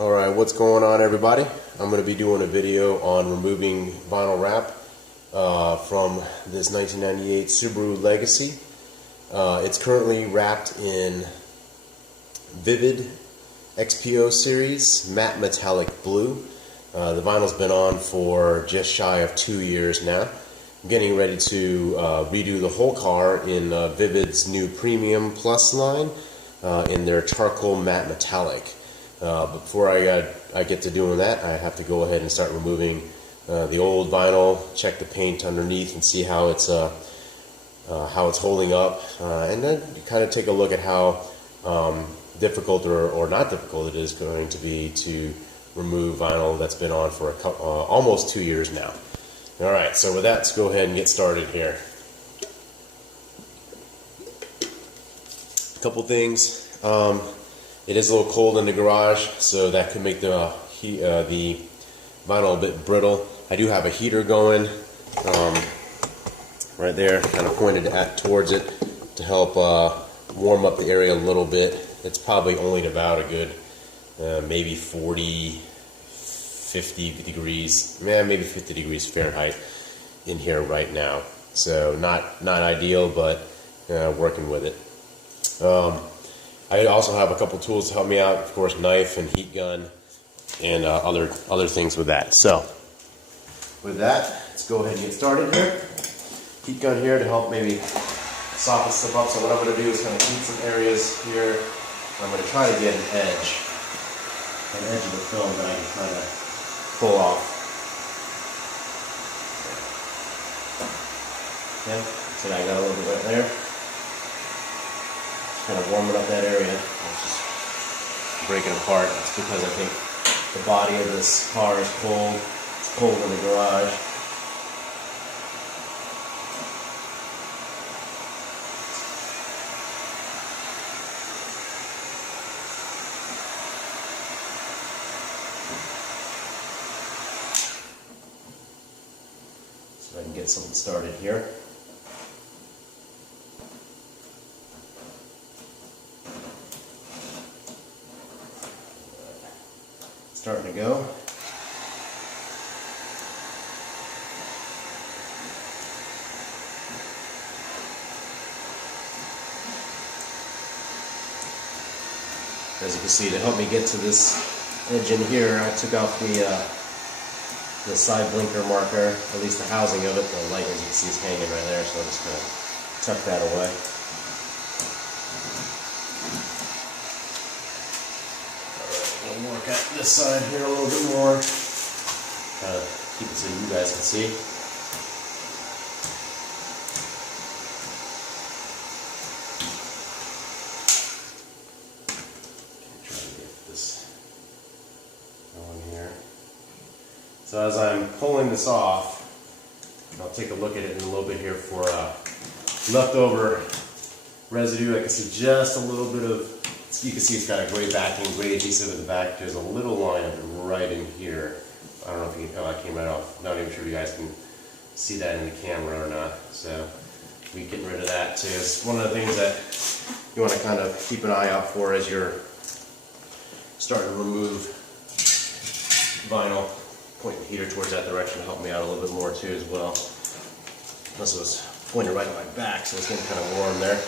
Alright, what's going on, everybody? I'm going to be doing a video on removing vinyl wrap from this 1998 Subaru Legacy. It's currently wrapped in Vivid XPO series matte metallic blue. The vinyl's been on for just shy of 2 years now. I'm getting ready to redo the whole car in Vivid's new Premium Plus line in their charcoal matte metallic. But before I get to doing that, I have to go ahead and start removing the old vinyl, check the paint underneath, and see how it's holding up, and then kind of take a look at how difficult or not difficult it is going to be to remove vinyl that's been on for almost 2 years now. All right, so with that, let's go ahead and get started here. A couple things. It is a little cold in the garage, so that could make the vinyl a bit brittle. I do have a heater going right there, kind of pointed towards it to help warm up the area a little bit. It's probably only about a good maybe 40, 50 degrees, maybe 50 degrees Fahrenheit in here right now. So not ideal, but working with it. I also have a couple tools to help me out, of course, knife and heat gun and other things with that. So with that, let's go ahead and get started here. Heat gun here to help maybe soften stuff up. So what I'm going to do is kind of heat some areas here. I'm going to try to get an edge of the film that I can kind of pull off. Okay, so I got a little bit right there. Kind of warming up that area. It's just breaking apart. It's because I think the body of this car is cold. It's cold in the garage. So I can get something started here. Starting to go. As you can see, to help me get to this edge in here, I took off the side blinker marker, at least the housing of it. The light, as you can see, is hanging right there, so I'm just going to tuck that away. We'll work at this side here a little bit more. Kind of keep it so you guys can see. Try to get this going here. So as I'm pulling this off, I'll take a look at it in a little bit here for leftover residue. I can see just a little bit of. You can see it's got a gray backing, gray adhesive in the back. There's a little line of it right in here. I don't know if you can, oh, I came right off. Not even sure if you guys can see that in the camera or not. So we get rid of that too. It's one of the things that you want to kind of keep an eye out for as you're starting to remove vinyl. Point the heater towards that direction to help me out a little bit more too as well. Unless it was pointed right at my back, so it's getting kind of warm there.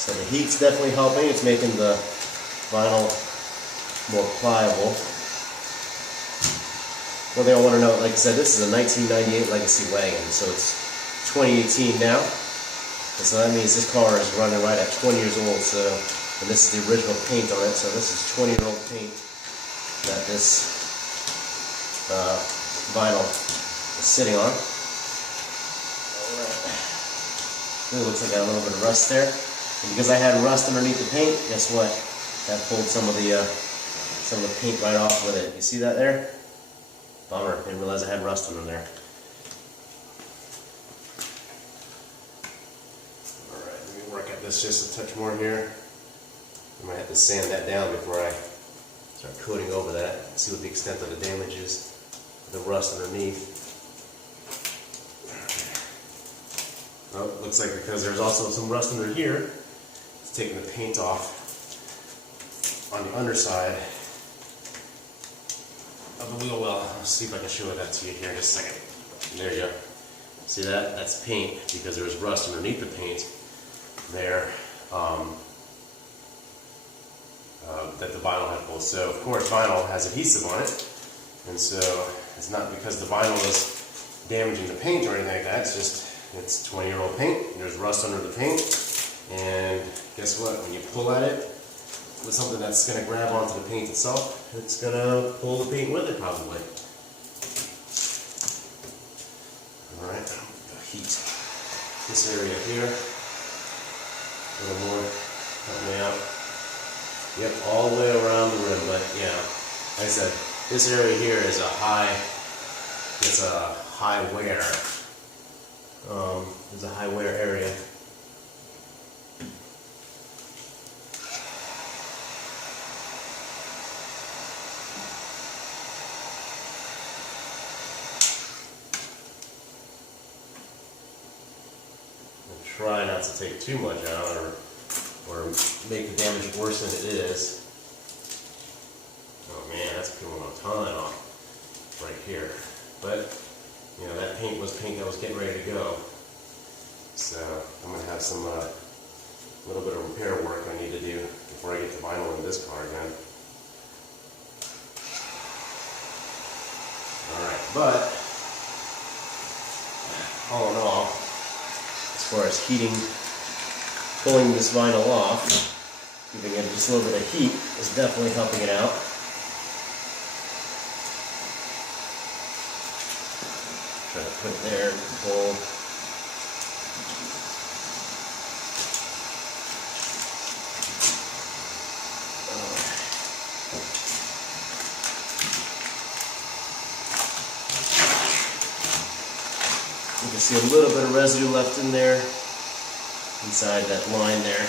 So the heat's definitely helping. It's making the vinyl more pliable. One thing I want to note, like I said, this is a 1998 Legacy wagon, so it's 2018 now. And so that means this car is running right at 20 years old. So, and this is the original paint on it. So this is 20-year-old paint that this vinyl is sitting on. It looks like I got a little bit of rust there. And because I had rust underneath the paint, guess what? That pulled some of the paint right off with it. You see that there? Bummer. Didn't realize I had rust under there. Alright, let me work at this just a touch more here. I might have to sand that down before I start coating over that. See what the extent of the damage is. The rust underneath. Well, it looks like because there's also some rust under here, it's taking the paint off. on the underside of the wheel well. Let's see if I can show that to you here in just a second. There you go. See that? That's paint because there's rust underneath the paint there that the vinyl had pulled. So of course vinyl has adhesive on it, and so it's not because the vinyl is damaging the paint or anything like that. It's just it's 20-year-old paint. There's rust under the paint, and guess what? When you pull at it with something that's going to grab onto the paint itself, it's going to pull the paint with it probably. Alright, heat this area here. A little more, help me out. Yep, all the way around the rim, but yeah, like I said, this area here is a high, it's a high wear. It's a high wear area. Try not to take too much out or make the damage worse than it is. Oh man, that's peeling a ton off right here. But, you know, that paint was paint that was getting ready to go. So I'm going to have some little bit of repair work I need to do before I get the vinyl in this car again. Alright, but all in all, as far as heating, pulling this vinyl off, giving it just a little bit of heat is definitely helping it out. Try to put it there, pull. You can see a little bit of residue left in there, inside that line there.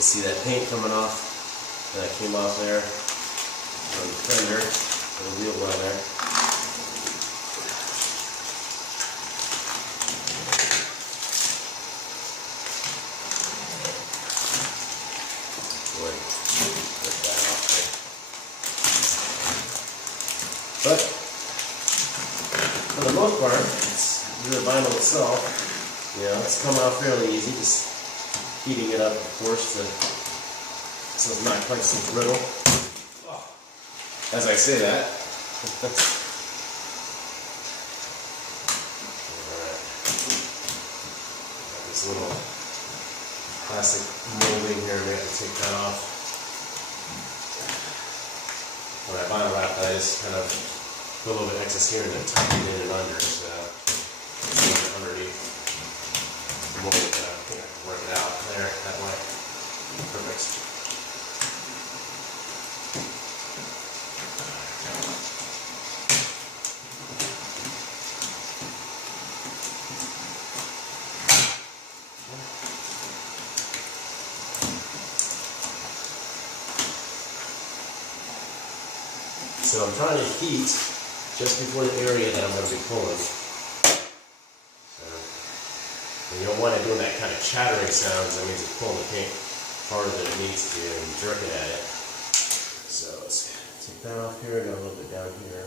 See that paint coming off that came off there from the fender, the wheel well there. Boy, rip that off there. But for the most part, it's the vinyl itself. You know, it's coming off fairly easy. Just heating it up, of course, so it's not quite so brittle. As I say that. Alright. Got this little plastic molding here, we have to take that off. When I vinyl wrap, I just kind of put a little bit excess here and then tuck it in and under, so it's underneath the mold. Work it out there, that way. Perfect. So I'm trying to heat just before the area that I'm going to be pulling. And you don't want it doing that kind of chattering sounds. That means it's pulling the paint harder than it needs to and jerking at it. So let's take that off here, got a little bit down here.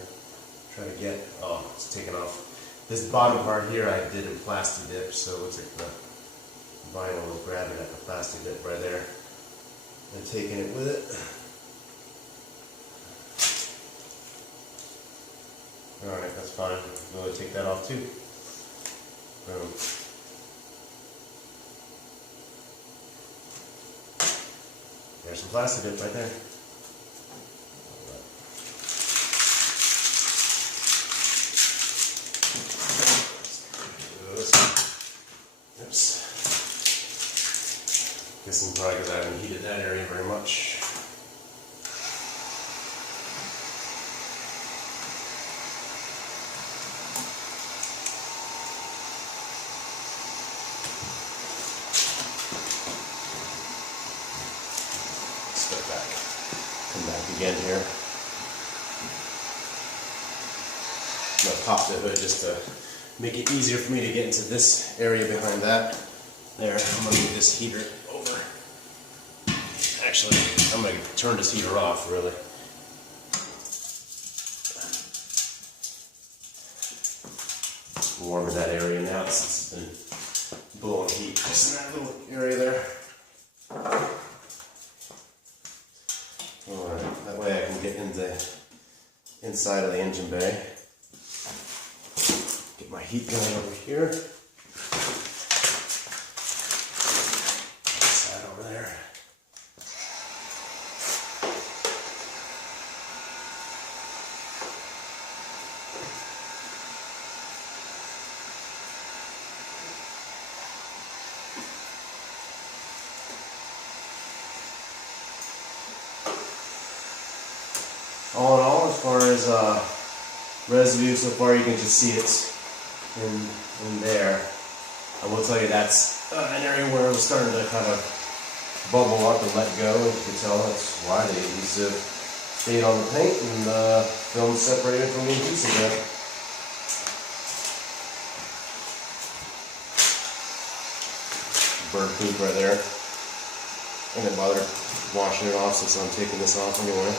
Try to get, oh, it's taken off. This bottom part here I did in plastic dip, so it looks like the vinyl is grabbing at the plastic dip right there and taking it with it. Alright, that's fine. I'm going to take that off too. Boom. There's some plastic dip right there. Oops. Guessing probably because I haven't heated that area very much. Step back. Come back again here. I'm going to pop the hood just to make it easier for me to get into this area behind that. There, I'm going to move this heater over. Actually, I'm going to turn this heater off, really. Warming that area now since it's been blowing heat just in that little area there. Alright, that way I can get into inside of the engine bay. Get my heat going over here. Side over there. All in all, as far as residue, so far you can just see it in there. I will tell you that's an area where it was starting to kind of bubble up and let go. As you can tell, that's why the adhesive stayed on the paint and the film separated from the adhesive there. Bird poop right there. I didn't bother washing it off since I'm taking this off anyway.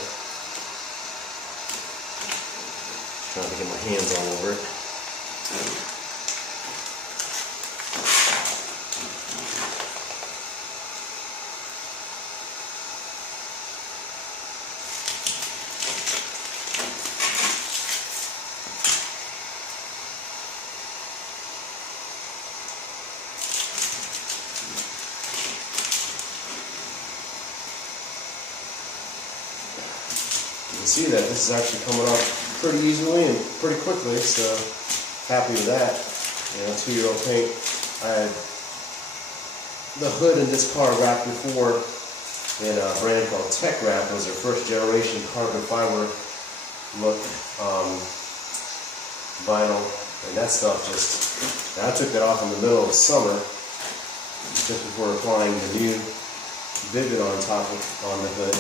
Trying to get my hands all over it. You can see that this is actually coming off pretty easily and pretty quickly, so happy with that. You know, 2-year-old paint. I had the hood in this car wrapped before in a brand called Tech Wrap. It was their first generation carbon fiber look vinyl, and that stuff just, I took that off in the middle of the summer just before applying the new Vivid on top on the hood,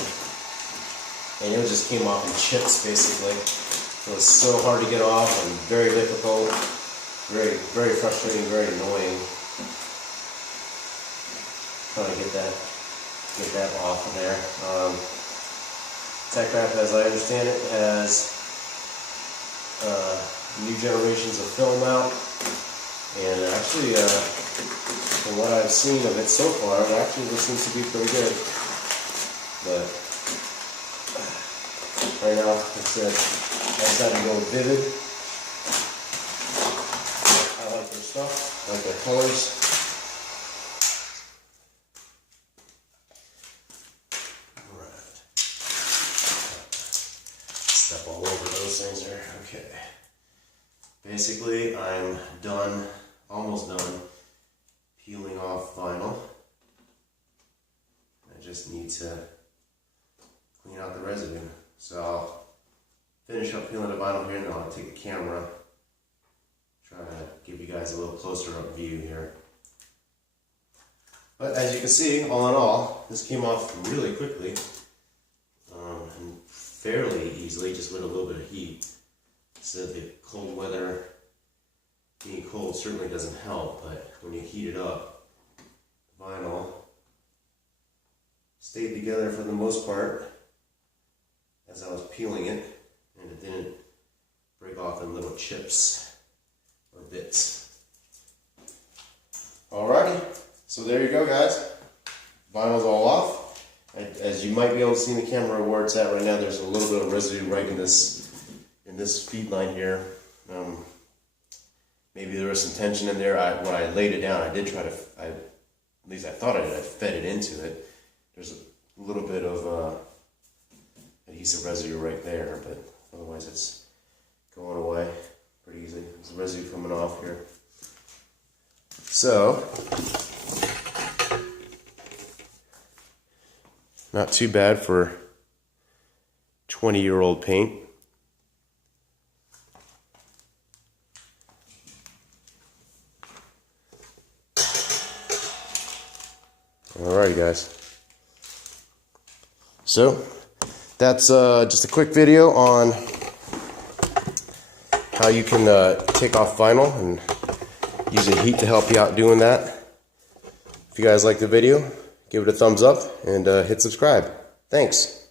and it just came off in chips basically. It was so hard to get off and very difficult, very, very frustrating, very annoying. Trying to get that off of there. Tech Wrap, as I understand it, has new generations of film out, and actually, from what I've seen of it so far, it actually seems to be pretty good. But right now, like I said, I decided to go with Vivid. I like their stuff, I like their colors. Alright. Step all over those things there. Okay. Basically, I'm done, almost done, peeling off vinyl. I just need to clean out the residue. So I'll finish up peeling the vinyl here, and then I'll take the camera, try to give you guys a little closer up view here. But as you can see, all in all, this came off really quickly and fairly easily, just with a little bit of heat. So the cold weather, being cold certainly doesn't help, but when you heat it up, the vinyl stayed together for the most part as I was peeling it, and it didn't break off in little chips or bits. Alrighty, so there you go, guys. Vinyl's all off. As you might be able to see in the camera where it's at right now, there's a little bit of residue right in this feed line here. Maybe there was some tension in there. When I laid it down, I did try to, at least I thought I did, I fed it into it. There's a little bit of adhesive residue right there, but otherwise it's going away pretty easy. There's residue coming off here. So, Not too bad for 20-year-old paint. Alrighty guys. So that's just a quick video on how you can take off vinyl and using heat to help you out doing that. If you guys like the video, give it a thumbs up and hit subscribe. Thanks.